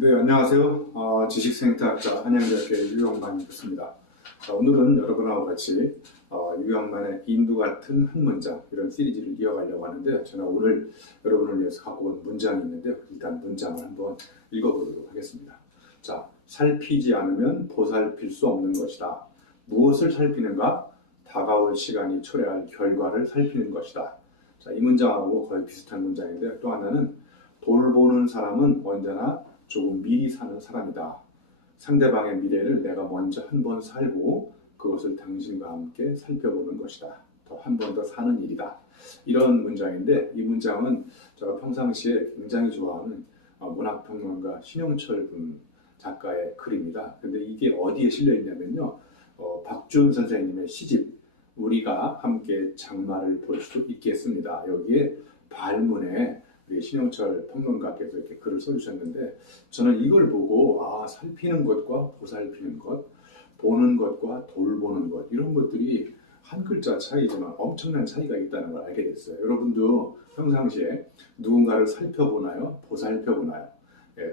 네, 안녕하세요. 지식생태학자 한양대학교의 유영만이었습니다. 오늘은 여러분하고 같이 유영만의 인두 같은 한 문장 이런 시리즈를 이어가려고 하는데요. 제가 오늘 여러분을 위해서 갖고 온 문장이 있는데요. 일단 문장을 한번 읽어보도록 하겠습니다. 자, 살피지 않으면 보살필 수 없는 것이다. 무엇을 살피는가? 다가올 시간이 초래할 결과를 살피는 것이다. 자, 이 문장하고 거의 비슷한 문장인데요. 또 하나는 돌보는 사람은 언제나 조금 미리 사는 사람이다. 상대방의 미래를 내가 먼저 한 번 살고 그것을 당신과 함께 살펴보는 것이다. 더 한 번 더 사는 일이다. 이런 문장인데 이 문장은 제가 평상시에 굉장히 좋아하는 문학평론가 신영철 분 작가의 글입니다. 근데 이게 어디에 실려 있냐면요. 박준 선생님의 시집 우리가 함께 장마를 볼 수 있겠습니다. 여기에 발문에 신영철 평론가께서 이렇게 글을 써주셨는데 저는 이걸 보고 살피는 것과 보살피는 것, 보는 것과 돌보는 것 이런 것들이 한 글자 차이지만 엄청난 차이가 있다는 걸 알게 됐어요. 여러분도 평상시에 누군가를 살펴보나요? 보살펴보나요?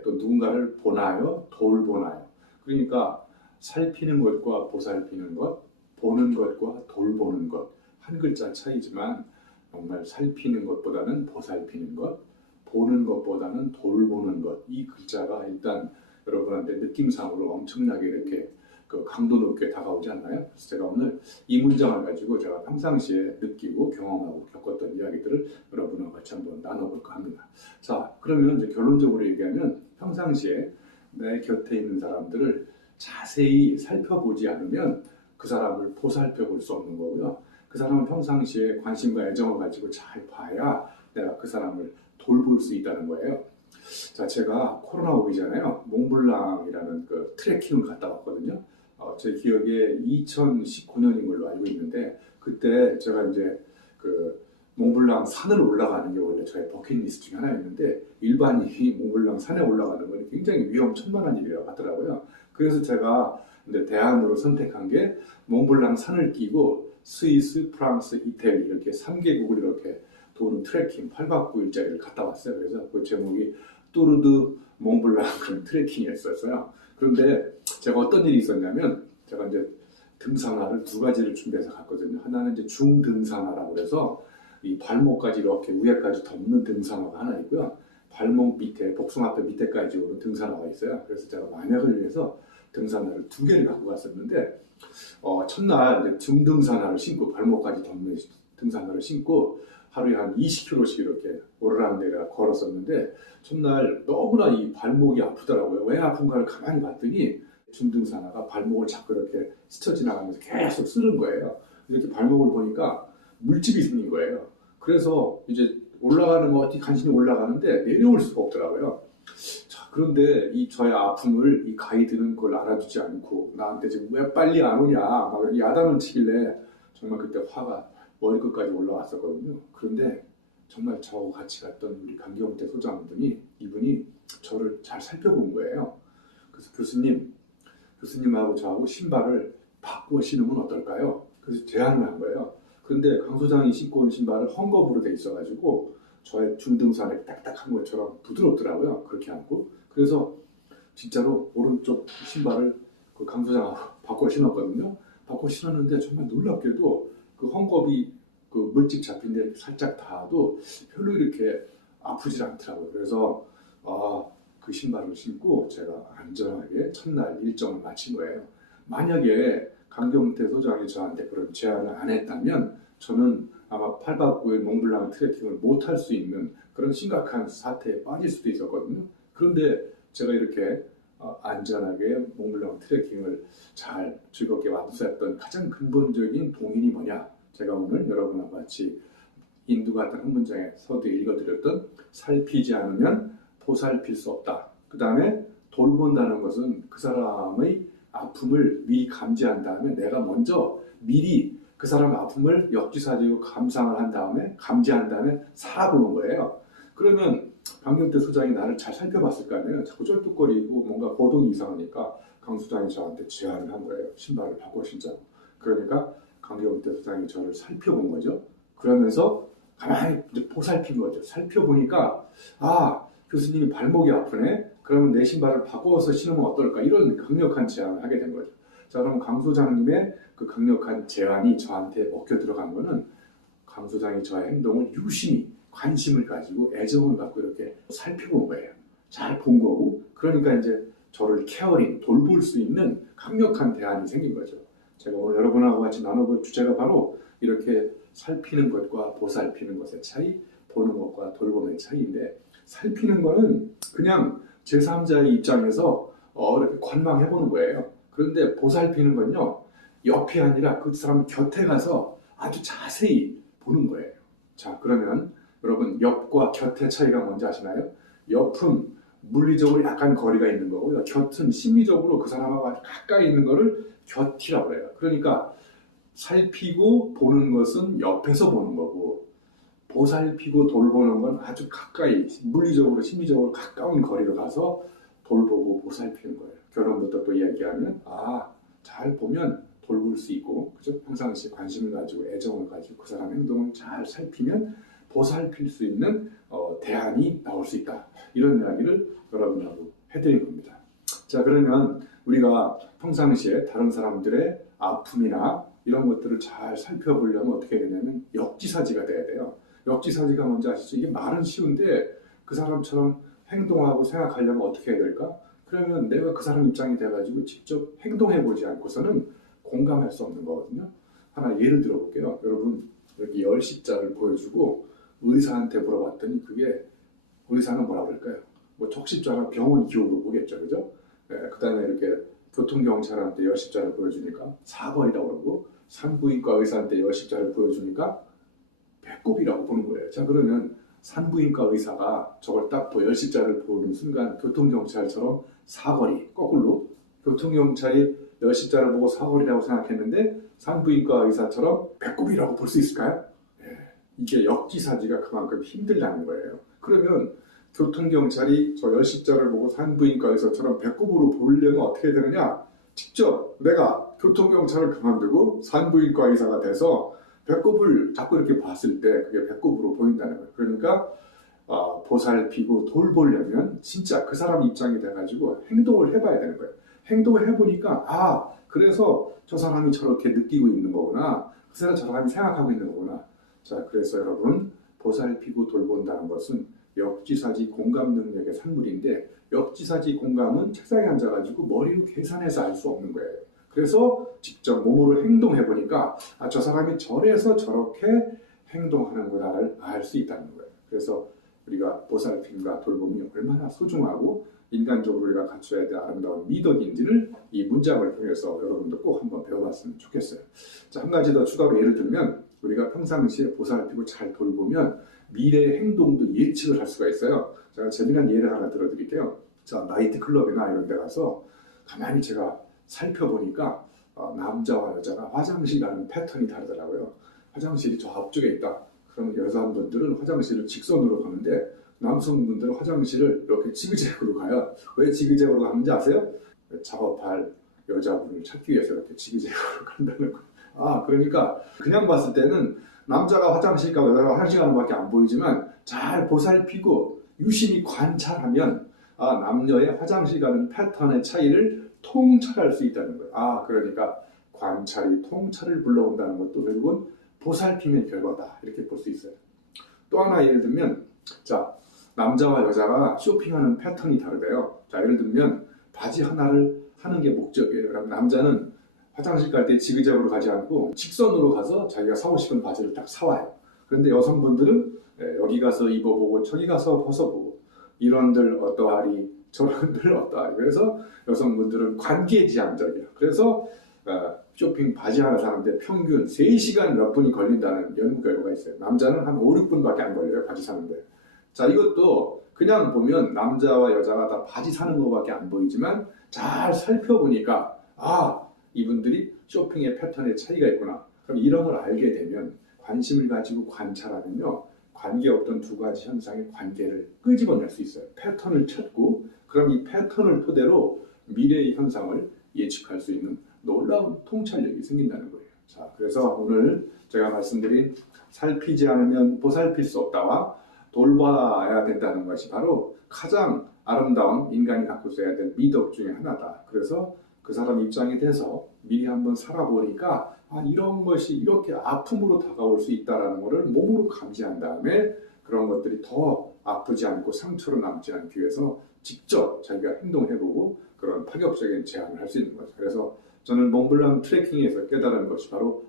또 누군가를 보나요? 돌보나요? 그러니까 살피는 것과 보살피는 것, 보는 것과 돌보는 것 한 글자 차이지만 정말 살피는 것보다는 보살피는 것, 보는 것보다는 돌보는 것. 이 글자가 일단 여러분한테 느낌상으로 엄청나게 이렇게 강도 높게 다가오지 않나요? 그래서 제가 오늘 이 문장을 가지고 제가 평상시에 느끼고 경험하고 겪었던 이야기들을 여러분과 같이 한번 나눠볼까 합니다. 자, 그러면 이제 결론적으로 얘기하면 평상시에 내 곁에 있는 사람들을 자세히 살펴보지 않으면 그 사람을 보살펴 볼 수 없는 거고요. 그 사람은 평상시에 관심과 애정을 가지고 잘 봐야 내가 그 사람을 돌볼 수 있다는 거예요. 자, 제가 코로나 오기 전에요. 몽블랑이라는 그 트레킹을 갔다 왔거든요. 제 기억에 2019년인 걸로 알고 있는데 그때 제가 이제 그 몽블랑 산을 올라가는 게 원래 저의 버킷리스트 중에 하나였는데 일반인이 몽블랑 산에 올라가는 건 굉장히 위험천만한 일이라고 하더라고요. 그래서 제가 근데 대안으로 선택한 게 몽블랑 산을 끼고 스위스, 프랑스, 이태리 이렇게 3개국을 이렇게 도는 트레킹 8박 9일짜리를 갔다 왔어요. 그래서 그 제목이 뚜르드 몽블랑 그런 트레킹이었어요. 그런데 제가 어떤 일이 있었냐면 제가 이제 등산화를 두 가지를 준비해서 갔거든요. 하나는 이제 중등산화라고 그래서 이 발목까지 이렇게 위에까지 덮는 등산화가 하나 있고요. 발목 밑에 복숭아뼈 밑에까지 오는 등산화가 있어요. 그래서 제가 만약을 위해서 등산화를 두 개를 갖고 갔었는데 첫날 이제 중등산화를 신고 발목까지 덮는 등산화를 신고 하루에 한 20km씩 이렇게 오르락내리락 걸었었는데 첫날 너무나 이 발목이 아프더라고요. 왜 아픈가를 가만히 봤더니 중등산화가 발목을 자꾸 이렇게 스쳐 지나가면서 계속 쓰는 거예요. 이렇게 발목을 보니까 물집이 생긴 거예요. 그래서 이제 올라가는 거 어디 간신히 올라가는데 내려올 수가 없더라고요. 자, 그런데 이 저의 아픔을 이 가이드는 그걸 알아주지 않고 나한테 지금 왜 빨리 안 오냐 막 야단을 치길래 정말 그때 화가 머리끝까지 올라왔었거든요. 그런데 정말 저하고 같이 갔던 우리 강경태 소장분이 이분이 저를 잘 살펴본 거예요. 그래서 교수님하고 저하고 신발을 바꾸어 신으면 어떨까요? 그래서 제안을 한 거예요. 그런데 강 소장이 신고 온 신발은 헝겊으로 돼 있어가지고 저의 중등산에 딱딱한 것처럼 부드럽더라고요. 그렇게 앉고. 그래서 진짜로 오른쪽 신발을 그 강 소장하고 바꿔 신었거든요. 바꿔 신었는데 정말 놀랍게도 그 헝겊이 그 물집 잡힌 데 살짝 닿아도 별로 이렇게 아프질 않더라고요. 그래서 그 신발을 신고 제가 안전하게 첫날 일정을 마친 거예요. 만약에 강경태 소장이 저한테 그런 제안을 안 했다면 저는 아마 8박 9일 몽블랑 트레킹을 못 할 수 있는 그런 심각한 사태에 빠질 수도 있었거든요. 그런데 제가 이렇게 안전하게 몽블랑 트레킹을 잘 즐겁게 완수했던 가장 근본적인 동인이 뭐냐? 제가 오늘 여러분과 같이 인두 같은 한 문장에 서두에 읽어드렸던 살피지 않으면 보살필 수 없다. 그 다음에 돌본다는 것은 그 사람의 아픔을 미리 감지한 다음에 내가 먼저 미리 그 사람의 아픔을 역지사지로 감상을 한 다음에 감지한 다음에 살아보는 거예요. 그러면 강경태 소장이 나를 잘 살펴봤을 거 아니에요. 자꾸 쩔뚝거리고 뭔가 거동이 이상하니까 강 소장이 저한테 제안을 한 거예요. 신발을 바꿔 신자고. 그러니까 강경태 소장이 저를 살펴본 거죠. 그러면서 가만히 이제 보살핀 거죠. 살펴보니까 교수님이 발목이 아프네. 그러면 내 신발을 바꿔서 신으면 어떨까? 이런 강력한 제안을 하게 된 거죠. 자, 그럼 강 소장님의 그 강력한 제안이 저한테 먹혀 들어간 거는 강 소장이 저의 행동을 유심히 관심을 가지고 애정을 갖고 이렇게 살펴본 거예요. 잘 본 거고, 그러니까 이제 저를 케어링, 돌볼 수 있는 강력한 대안이 생긴 거죠. 제가 오늘 여러분하고 같이 나눠볼 주제가 바로 이렇게 살피는 것과 보살피는 것의 차이, 보는 것과 돌봄의 차이인데, 살피는 거는 그냥 제3자의 입장에서 이렇게 관망해보는 거예요. 그런데 보살피는 건요, 옆이 아니라 그 사람 곁에 가서 아주 자세히 보는 거예요. 자, 그러면 여러분, 옆과 곁의 차이가 뭔지 아시나요? 옆은 물리적으로 약간 거리가 있는 거고요. 곁은 심리적으로 그 사람하고 가까이 있는 거를 곁이라고 해요. 그러니까 살피고 보는 것은 옆에서 보는 거고, 보살피고 돌보는 건 아주 가까이, 물리적으로 심리적으로 가까운 거리로 가서 돌보고 보살피는 거예요. 결론부터 또 이야기하면 잘 보면 돌볼 수 있고, 그죠? 평상시에 관심을 가지고 애정을 가지고 그 사람 행동을 잘 살피면 보살필 수 있는 대안이 나올 수 있다. 이런 이야기를 여러분하고 해드린 겁니다. 자, 그러면 우리가 평상시에 다른 사람들의 아픔이나 이런 것들을 잘 살펴보려면 어떻게 해야 되냐면 역지사지가 돼야 돼요. 역지사지가 뭔지 아시죠? 이게 말은 쉬운데 그 사람처럼 행동하고 생각하려면 어떻게 해야 될까? 그러면 내가 그 사람 입장이 돼가지고 직접 행동해보지 않고서는 공감할 수 없는 거거든요. 하나 예를 들어볼게요. 여러분, 이렇게 열십자를 보여주고 의사한테 물어봤더니 그게 의사는 뭐라 그럴까요? 뭐 척십자나 병원 기호로 보겠죠, 그죠? 그 다음에 이렇게 교통경찰한테 열십자를 보여주니까 사거리라고 그러고, 산부인과 의사한테 열십자를 보여주니까 배꼽이라고 보는 거예요. 자, 그러면 산부인과 의사가 저걸 딱 열십자를 보는 순간 교통경찰처럼 사거리, 거꾸로 교통경찰이 열십자를 보고 사거리라고 생각했는데 산부인과 의사처럼 배꼽이라고 볼 수 있을까요? 이게 역지사지가 그만큼 힘들다는 거예요. 그러면 교통경찰이 저 열십자를 보고 산부인과 의사처럼 배꼽으로 보려면 어떻게 되느냐? 직접 내가 교통경찰을 그만두고 산부인과 의사가 돼서 배꼽을 자꾸 이렇게 봤을 때 그게 배꼽으로 보인다는 거예요. 그러니까 보살피고 돌보려면 진짜 그 사람 입장이 돼가지고 행동을 해봐야 되는 거예요. 행동을 해보니까 그래서 저 사람이 저렇게 느끼고 있는 거구나. 그 사람이 저 사람이 생각하고 있는 거구나. 자, 그래서 여러분, 보살피고 돌본다는 것은 역지사지 공감 능력의 산물인데, 역지사지 공감은 책상에 앉아가지고 머리로 계산해서 알 수 없는 거예요. 그래서 직접 몸으로 행동해보니까 저 사람이 저래서 저렇게 행동하는구나를 알 수 있다는 거예요. 그래서 우리가 보살핌과 돌봄이 얼마나 소중하고 인간적으로 우리가 갖춰야 될 아름다운 미덕인지를 이 문장을 통해서 여러분도 꼭 한번 배워봤으면 좋겠어요. 자, 한 가지 더 추가로 예를 들면, 우리가 평상시에 보살피고 잘 돌보면 미래의 행동도 예측을 할 수가 있어요. 제가 재미난 예를 하나 들어드릴게요. 자, 나이트클럽이나 이런 데 가서 가만히 제가 살펴보니까 남자와 여자가 화장실 가는 패턴이 다르더라고요. 화장실이 저 앞쪽에 있다. 그러면 여자분들은 화장실을 직선으로 가는데 남성분들은 화장실을 이렇게 지그재그로 가요. 왜 지그재그로 가는지 아세요? 작업할 여자분을 찾기 위해서 이렇게 지그재그로 간다는 거예요. 그러니까 그냥 봤을 때는 남자가 화장실 가고 여자가 화장실 가는 밖에 안 보이지만 잘 보살피고 유심히 관찰하면 남녀의 화장실 가는 패턴의 차이를 통찰할 수 있다는 거예요. 그러니까 관찰이 통찰을 불러온다는 것도 결국은 보살핌의 결과다, 이렇게 볼 수 있어요. 또 하나 예를 들면, 자, 남자와 여자가 쇼핑하는 패턴이 다르대요. 자, 예를 들면 바지 하나를 사는 게 목적이에요. 그럼 남자는 화장실 갈 때 지그재그로 가지 않고 직선으로 가서 자기가 사고 싶은 바지를 딱 사와요. 그런데 여성분들은 여기 가서 입어보고 저기 가서 벗어보고, 이런들 어떠하리 저런들 어떠하리. 그래서 여성분들은 관계지향적이에요. 그래서 쇼핑 바지 하나 사는데 평균 3시간 몇 분이 걸린다는 연구 결과가 있어요. 남자는 한 5, 6분밖에 안 걸려요, 바지 사는데. 자, 이것도 그냥 보면 남자와 여자가 다 바지 사는 것밖에 안 보이지만 잘 살펴보니까 이분들이 쇼핑의 패턴에 차이가 있구나. 그럼 이런 걸 알게 되면 관심을 가지고 관찰하면요, 관계없던 두 가지 현상의 관계를 끄집어낼 수 있어요. 패턴을 찾고, 그럼 이 패턴을 토대로 미래의 현상을 예측할 수 있는 놀라운 통찰력이 생긴다는 거예요. 자, 그래서 오늘 제가 말씀드린 살피지 않으면 보살필 수 없다와 돌봐야 된다는 것이 바로 가장 아름다운 인간이 갖고 있어야 될 미덕 중에 하나다. 그래서 그 사람 입장이 돼서 미리 한번 살아보니까 이런 것이 이렇게 아픔으로 다가올 수 있다는 것을 몸으로 감지한 다음에 그런 것들이 더 아프지 않고 상처로 남지 않기 위해서 직접 자기가 행동해보고 그런 파격적인 제안을 할 수 있는 거죠. 그래서 저는 몽블랑 트레킹에서 깨달은 것이 바로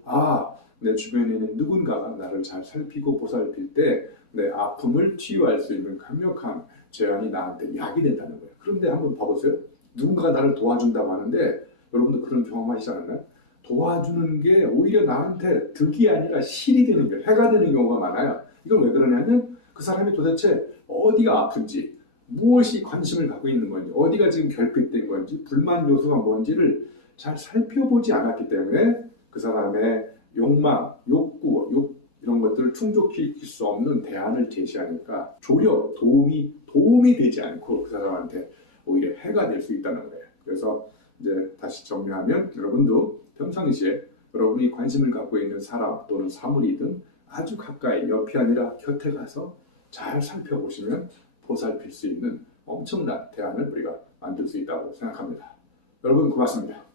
내 주변에 있는 누군가가 나를 잘 살피고 보살필 때 내 아픔을 치유할 수 있는 강력한 제안이 나한테 약이 된다는 거예요. 그런데 한번 봐보세요. 누군가가 나를 도와준다고 하는데 여러분도 그런 경험하시지 않았나요? 도와주는 게 오히려 나한테 득이 아니라 실이 되는 게 해가 되는 경우가 많아요. 이건 왜 그러냐면 그 사람이 도대체 어디가 아픈지, 무엇이 관심을 갖고 있는 건지, 어디가 지금 결핍된 건지, 불만 요소가 뭔지를 잘 살펴보지 않았기 때문에 그 사람의 욕망, 욕구, 이런 것들을 충족시킬 수 없는 대안을 제시하니까 조력, 도움이 되지 않고 그 사람한테 오히려 해가 될 수 있다는 거예요. 그래서 이제 다시 정리하면 여러분도 평상시에 여러분이 관심을 갖고 있는 사람 또는 사물이든 아주 가까이 옆이 아니라 곁에 가서 잘 살펴보시면 보살필 수 있는 엄청난 대안을 우리가 만들 수 있다고 생각합니다. 여러분 고맙습니다.